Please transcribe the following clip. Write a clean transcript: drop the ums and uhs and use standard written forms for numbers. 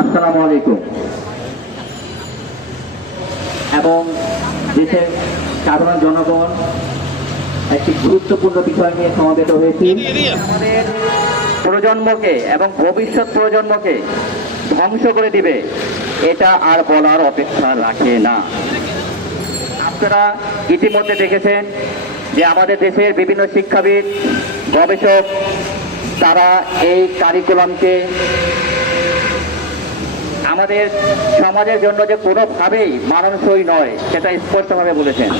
আসসালামু আলাইকুম। এবং দেশের সাধারণ জনগণ একটি গুরুত্বপূর্ণ বিষয় নিয়ে সমবেত হয়েছি। আমাদের প্রজন্মকে এবং ভবিষ্যৎ প্রজন্মকে ধ্বংস করে দিবে, এটা আর বলার অপেক্ষা রাখে না। আপনারা ইতিমধ্যে দেখেছেন যে আমাদের দেশের বিভিন্ন শিক্ষাবিদ, গবেষক তারা এই কারিকুলামকে আমাদের সমাজের জন্য যে কোনোভাবেই মানানসই নয় সেটা স্পষ্টভাবে বলেছেন।